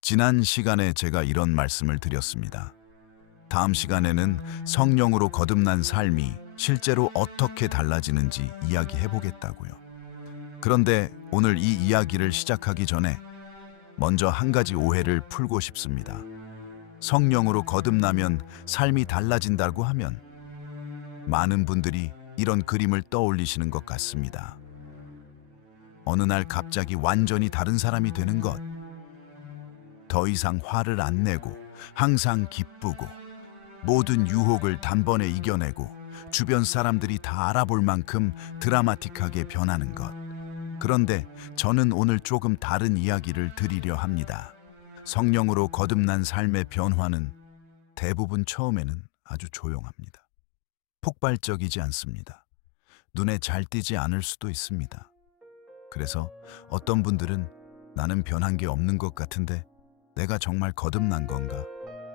지난 시간에 제가 이런 말씀을 드렸습니다. 다음 시간에는 성령으로 거듭난 삶이 실제로 어떻게 달라지는지 이야기해 보겠다고요. 그런데 오늘 이 이야기를 시작하기 전에 먼저 한 가지 오해를 풀고 싶습니다. 성령으로 거듭나면 삶이 달라진다고 하면 많은 분들이 이런 그림을 떠올리시는 것 같습니다. 어느 날 갑자기 완전히 다른 사람이 되는 것. 더 이상 화를 안 내고 항상 기쁘고 모든 유혹을 단번에 이겨내고 주변 사람들이 다 알아볼 만큼 드라마틱하게 변하는 것. 그런데 저는 오늘 조금 다른 이야기를 드리려 합니다. 성령으로 거듭난 삶의 변화는 대부분 처음에는 아주 조용합니다. 폭발적이지 않습니다. 눈에 잘 띄지 않을 수도 있습니다. 그래서 어떤 분들은 나는 변한 게 없는 것 같은데 내가 정말 거듭난 건가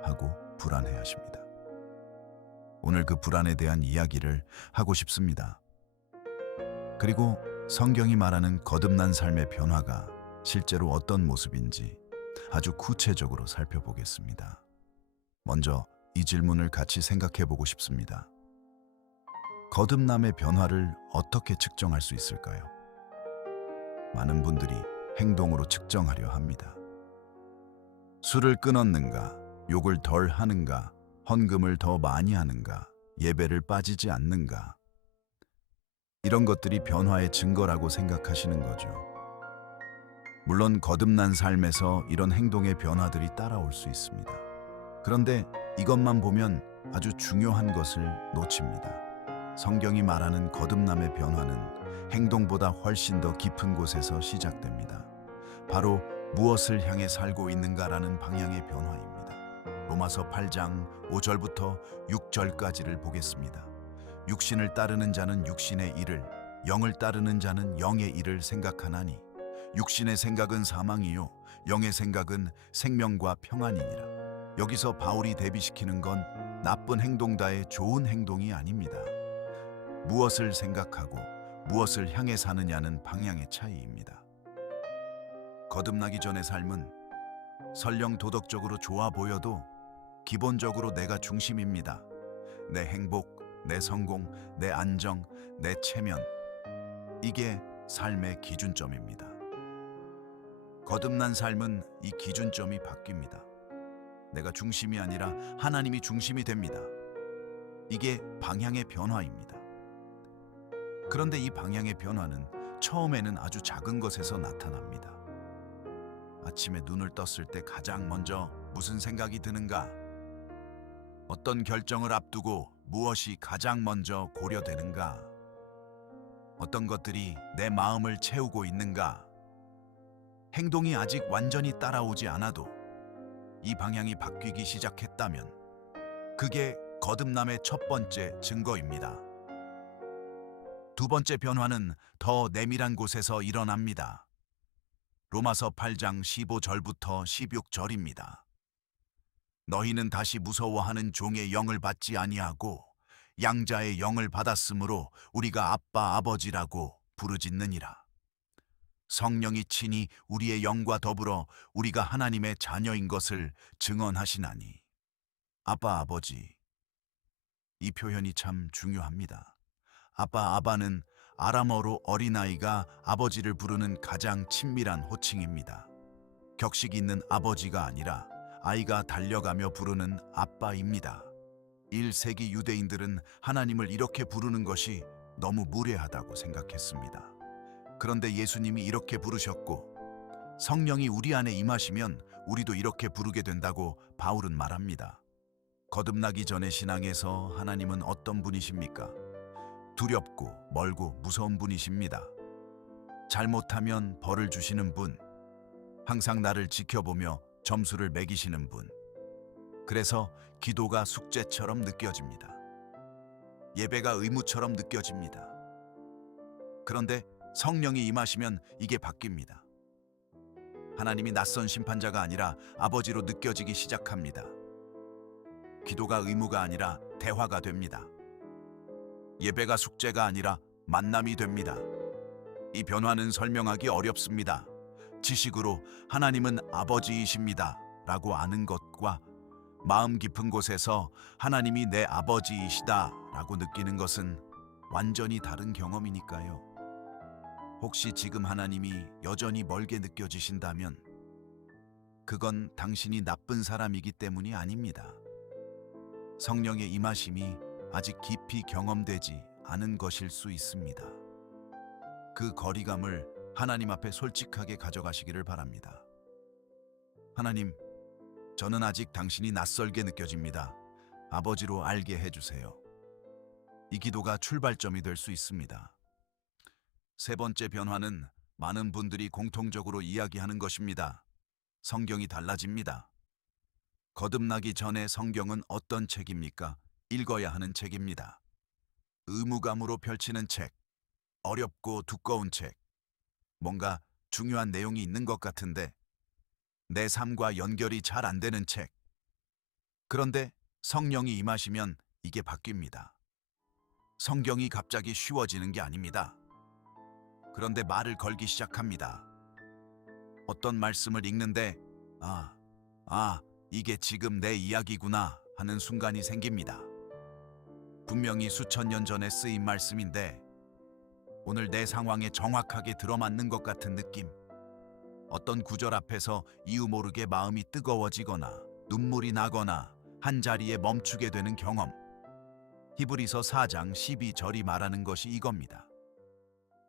하고 불안해하십니다. 오늘 그 불안에 대한 이야기를 하고 싶습니다. 그리고 성경이 말하는 거듭난 삶의 변화가 실제로 어떤 모습인지 아주 구체적으로 살펴보겠습니다. 먼저 이 질문을 같이 생각해 보고 싶습니다. 거듭남의 변화를 어떻게 측정할 수 있을까요? 많은 분들이 행동으로 측정하려 합니다. 술을 끊었는가, 욕을 덜 하는가, 헌금을 더 많이 하는가, 예배를 빠지지 않는가. 이런 것들이 변화의 증거라고 생각하시는 거죠. 물론 거듭난 삶에서 이런 행동의 변화들이 따라올 수 있습니다. 그런데 이것만 보면 아주 중요한 것을 놓칩니다. 성경이 말하는 거듭남의 변화는 행동보다 훨씬 더 깊은 곳에서 시작됩니다. 바로 무엇을 향해 살고 있는가라는 방향의 변화입니다. 로마서 8장 5절부터 6절까지를 보겠습니다. 육신을 따르는 자는 육신의 일을, 영을 따르는 자는 영의 일을 생각하나니 육신의 생각은 사망이요 영의 생각은 생명과 평안이니라. 여기서 바울이 대비시키는 건 나쁜 행동다의 좋은 행동이 아닙니다. 무엇을 생각하고 무엇을 향해 사느냐는 방향의 차이입니다. 거듭나기 전의 삶은 설령 도덕적으로 좋아 보여도 기본적으로 내가 중심입니다. 내 행복, 내 성공, 내 안정, 내 체면. 이게 삶의 기준점입니다. 거듭난 삶은 이 기준점이 바뀝니다. 내가 중심이 아니라 하나님이 중심이 됩니다. 이게 방향의 변화입니다. 그런데 이 방향의 변화는 처음에는 아주 작은 것에서 나타납니다. 아침에 눈을 떴을 때 가장 먼저 무슨 생각이 드는가? 어떤 결정을 앞두고 무엇이 가장 먼저 고려되는가? 어떤 것들이 내 마음을 채우고 있는가? 행동이 아직 완전히 따라오지 않아도 이 방향이 바뀌기 시작했다면 그게 거듭남의 첫 번째 증거입니다. 두 번째 변화는 더 내밀한 곳에서 일어납니다. 로마서 8장 15절부터 16절입니다. 너희는 다시 무서워하는 종의 영을 받지 아니하고 양자의 영을 받았으므로 우리가 아빠 아버지라고 부르짖느니라. 성령이 친히 우리의 영과 더불어 우리가 하나님의 자녀인 것을 증언하시나니. 아빠 아버지. 이 표현이 참 중요합니다. 아빠 아바는 아람어로 어린아이가 아버지를 부르는 가장 친밀한 호칭입니다. 격식 있는 아버지가 아니라 아이가 달려가며 부르는 아빠입니다. 1세기 유대인들은 하나님을 이렇게 부르는 것이 너무 무례하다고 생각했습니다. 그런데 예수님이 이렇게 부르셨고 성령이 우리 안에 임하시면 우리도 이렇게 부르게 된다고 바울은 말합니다. 거듭나기 전의 신앙에서 하나님은 어떤 분이십니까? 두렵고 멀고 무서운 분이십니다. 잘못하면 벌을 주시는 분, 항상 나를 지켜보며 점수를 매기시는 분. 그래서 기도가 숙제처럼 느껴집니다. 예배가 의무처럼 느껴집니다. 그런데 성령이 임하시면 이게 바뀝니다. 하나님이 낯선 심판자가 아니라 아버지로 느껴지기 시작합니다. 기도가 의무가 아니라 대화가 됩니다. 예배가 숙제가 아니라 만남이 됩니다. 이 변화는 설명하기 어렵습니다. 지식으로 하나님은 아버지이십니다 라고 아는 것과 마음 깊은 곳에서 하나님이 내 아버지이시다 라고 느끼는 것은 완전히 다른 경험이니까요. 혹시 지금 하나님이 여전히 멀게 느껴지신다면 그건 당신이 나쁜 사람이기 때문이 아닙니다. 성령의 임하심이 아직 깊이 경험되지 않은 것일 수 있습니다. 그 거리감을 하나님 앞에 솔직하게 가져가시기를 바랍니다. 하나님, 저는 아직 당신이 낯설게 느껴집니다. 아버지로 알게 해주세요. 이 기도가 출발점이 될 수 있습니다. 세 번째 변화는 많은 분들이 공통적으로 이야기하는 것입니다. 성경이 달라집니다. 거듭나기 전에 성경은 어떤 책입니까? 읽어야 하는 책입니다. 의무감으로 펼치는 책, 어렵고 두꺼운 책, 뭔가 중요한 내용이 있는 것 같은데 내 삶과 연결이 잘 안 되는 책. 그런데 성령이 임하시면 이게 바뀝니다. 성경이 갑자기 쉬워지는 게 아닙니다. 그런데 말을 걸기 시작합니다. 어떤 말씀을 읽는데 이게 지금 내 이야기구나 하는 순간이 생깁니다. 분명히 수천 년 전에 쓰인 말씀인데 오늘 내 상황에 정확하게 들어맞는 것 같은 느낌. 어떤 구절 앞에서 이유 모르게 마음이 뜨거워지거나 눈물이 나거나 한 자리에 멈추게 되는 경험. 히브리서 4장 12절이 말하는 것이 이겁니다.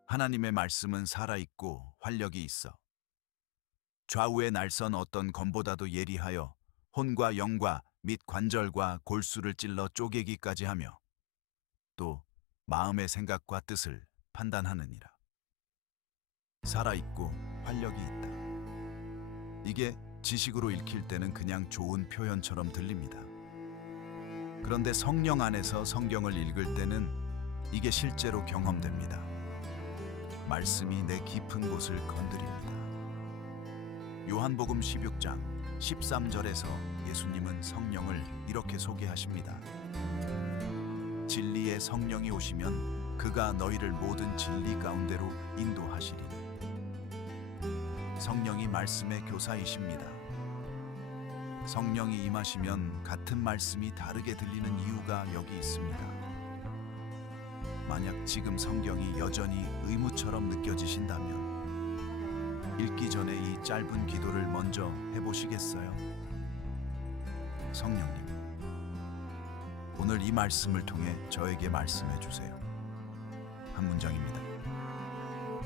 하나님의 말씀은 살아있고 활력이 있어 좌우의 날선 어떤 검보다도 예리하여 혼과 영과 및 관절과 골수를 찔러 쪼개기까지 하며 또 마음의 생각과 뜻을 판단하느니라. 살아있고 활력이 있다. 이게 지식으로 읽힐 때는 그냥 좋은 표현처럼 들립니다. 그런데 성령 안에서 성경을 읽을 때는 이게 실제로 경험됩니다. 말씀이 내 깊은 곳을 건드립니다. 요한복음 16장 13절에서 예수님은 성령을 이렇게 소개하십니다. 진리의 성령이 오시면 그가 너희를 모든 진리 가운데로 인도하시리니. 성령이 말씀의 교사이십니다. 성령이 임하시면 같은 말씀이 다르게 들리는 이유가 여기 있습니다. 만약 지금 성경이 여전히 의무처럼 느껴지신다면 읽기 전에 이 짧은 기도를 먼저 해보시겠어요? 성령님, 오늘 이 말씀을 통해 저에게 말씀해 주세요. 한 문장입니다.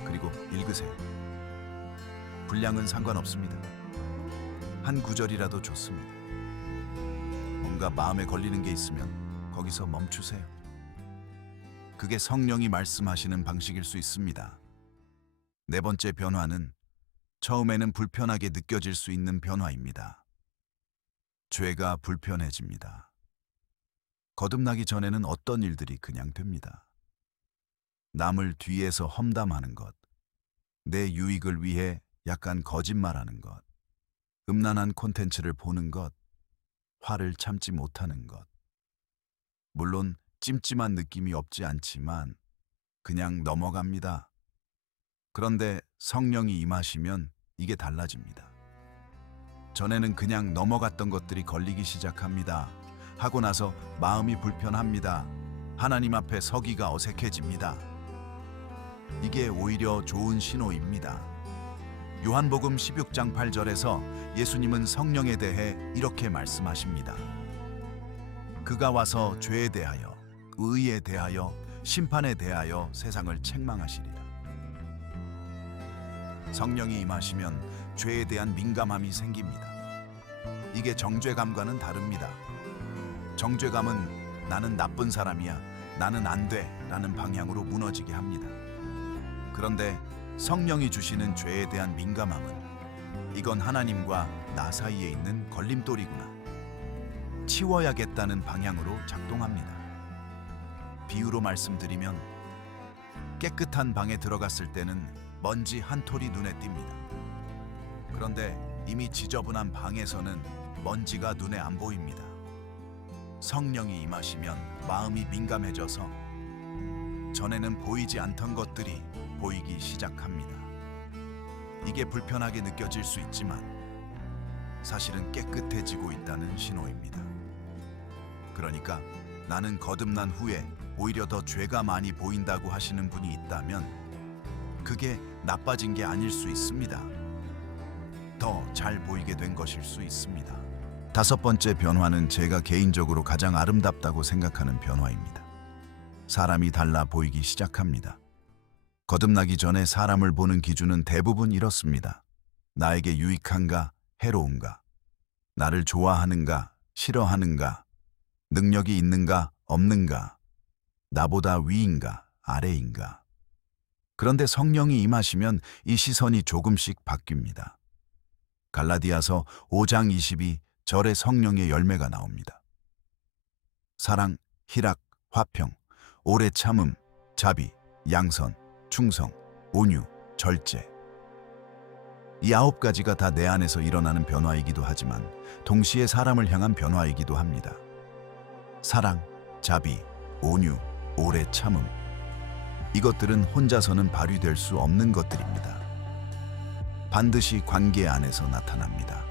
그리고 읽으세요. 분량은 상관없습니다. 한 구절이라도 좋습니다. 뭔가 마음에 걸리는 게 있으면 거기서 멈추세요. 그게 성령이 말씀하시는 방식일 수 있습니다. 네 번째 변화는 처음에는 불편하게 느껴질 수 있는 변화입니다. 죄가 불편해집니다. 거듭나기 전에는 어떤 일들이 그냥 됩니다. 남을 뒤에서 험담하는 것, 내 유익을 위해 약간 거짓말하는 것, 음란한 콘텐츠를 보는 것, 화를 참지 못하는 것. 물론 찜찜한 느낌이 없지 않지만 그냥 넘어갑니다. 그런데 성령이 임하시면 이게 달라집니다. 전에는 그냥 넘어갔던 것들이 걸리기 시작합니다. 하고 나서 마음이 불편합니다. 하나님 앞에 서기가 어색해집니다. 이게 오히려 좋은 신호입니다. 요한복음 16장 8절에서 예수님은 성령에 대해 이렇게 말씀하십니다. 그가 와서 죄에 대하여, 의에 대하여, 심판에 대하여 세상을 책망하시리라. 성령이 임하시면 죄에 대한 민감함이 생깁니다. 이게 정죄감과는 다릅니다. 정죄감은 나는 나쁜 사람이야, 나는 안 돼 라는 방향으로 무너지게 합니다. 그런데 성령이 주시는 죄에 대한 민감함은 이건 하나님과 나 사이에 있는 걸림돌이구나, 치워야겠다는 방향으로 작동합니다. 비유로 말씀드리면 깨끗한 방에 들어갔을 때는 먼지 한 톨이 눈에 띕니다. 그런데 이미 지저분한 방에서는 먼지가 눈에 안 보입니다. 성령이 임하시면 마음이 민감해져서 전에는 보이지 않던 것들이 보이기 시작합니다. 이게 불편하게 느껴질 수 있지만 사실은 깨끗해지고 있다는 신호입니다. 그러니까 나는 거듭난 후에 오히려 더 죄가 많이 보인다고 하시는 분이 있다면 그게 나빠진 게 아닐 수 있습니다. 더 잘 보이게 된 것일 수 있습니다. 다섯 번째 변화는 제가 개인적으로 가장 아름답다고 생각하는 변화입니다. 사람이 달라 보이기 시작합니다. 거듭나기 전에 사람을 보는 기준은 대부분 이렇습니다. 나에게 유익한가, 해로운가, 나를 좋아하는가, 싫어하는가, 능력이 있는가, 없는가, 나보다 위인가, 아래인가. 그런데 성령이 임하시면 이 시선이 조금씩 바뀝니다. 갈라디아서 5장 22 절에 성령의 열매가 나옵니다. 사랑, 희락, 화평, 오래 참음, 자비, 양선, 충성, 온유, 절제. 이 9가지가 다 내 안에서 일어나는 변화이기도 하지만 동시에 사람을 향한 변화이기도 합니다. 사랑, 자비, 온유, 오래 참음. 이것들은 혼자서는 발휘될 수 없는 것들입니다. 반드시 관계 안에서 나타납니다.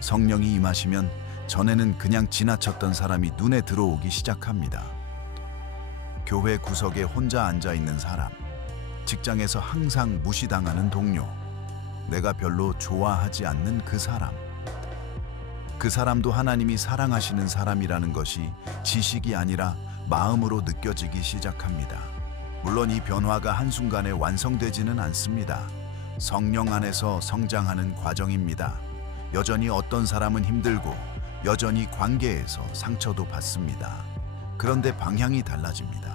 성령이 임하시면 전에는 그냥 지나쳤던 사람이 눈에 들어오기 시작합니다. 교회 구석에 혼자 앉아 있는 사람, 직장에서 항상 무시당하는 동료, 내가 별로 좋아하지 않는 그 사람. 그 사람도 하나님이 사랑하시는 사람이라는 것이 지식이 아니라 마음으로 느껴지기 시작합니다. 물론 이 변화가 한순간에 완성되지는 않습니다. 성령 안에서 성장하는 과정입니다. 여전히 어떤 사람은 힘들고 여전히 관계에서 상처도 받습니다. 그런데 방향이 달라집니다.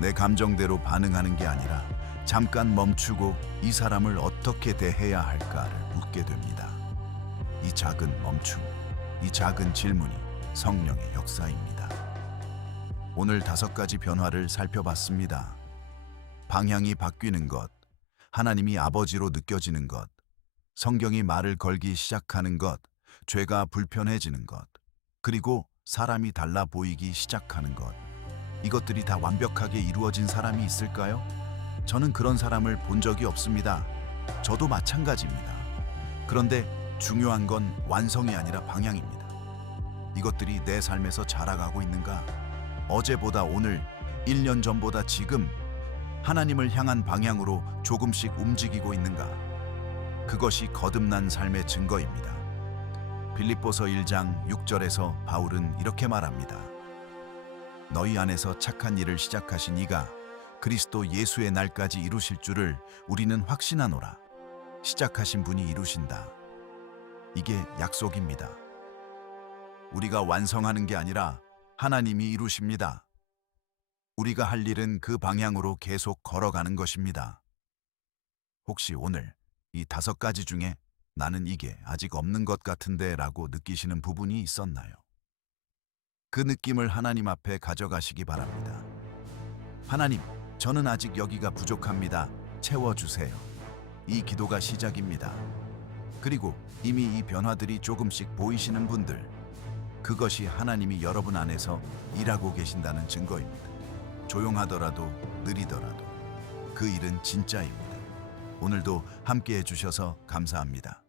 내 감정대로 반응하는 게 아니라 잠깐 멈추고 이 사람을 어떻게 대해야 할까를 묻게 됩니다. 이 작은 멈춤, 이 작은 질문이 성령의 역사입니다. 오늘 5가지 변화를 살펴봤습니다. 방향이 바뀌는 것, 하나님이 아버지로 느껴지는 것, 성경이 말을 걸기 시작하는 것, 죄가 불편해지는 것, 그리고 사람이 달라 보이기 시작하는 것. 이것들이 다 완벽하게 이루어진 사람이 있을까요? 저는 그런 사람을 본 적이 없습니다. 저도 마찬가지입니다. 그런데 중요한 건 완성이 아니라 방향입니다. 이것들이 내 삶에서 자라가고 있는가? 어제보다 오늘, 1년 전보다 지금 하나님을 향한 방향으로 조금씩 움직이고 있는가? 그것이 거듭난 삶의 증거입니다. 빌립보서 1장 6절에서 바울은 이렇게 말합니다. 너희 안에서 착한 일을 시작하신 이가 그리스도 예수의 날까지 이루실 줄을 우리는 확신하노라. 시작하신 분이 이루신다. 이게 약속입니다. 우리가 완성하는 게 아니라 하나님이 이루십니다. 우리가 할 일은 그 방향으로 계속 걸어가는 것입니다. 혹시 오늘 이 5가지 중에 나는 이게 아직 없는 것 같은데 라고 느끼시는 부분이 있었나요? 그 느낌을 하나님 앞에 가져가시기 바랍니다. 하나님, 저는 아직 여기가 부족합니다. 채워주세요. 이 기도가 시작입니다. 그리고 이미 이 변화들이 조금씩 보이시는 분들, 그것이 하나님이 여러분 안에서 일하고 계신다는 증거입니다. 조용하더라도 느리더라도 그 일은 진짜입니다. 오늘도 함께 해주셔서 감사합니다.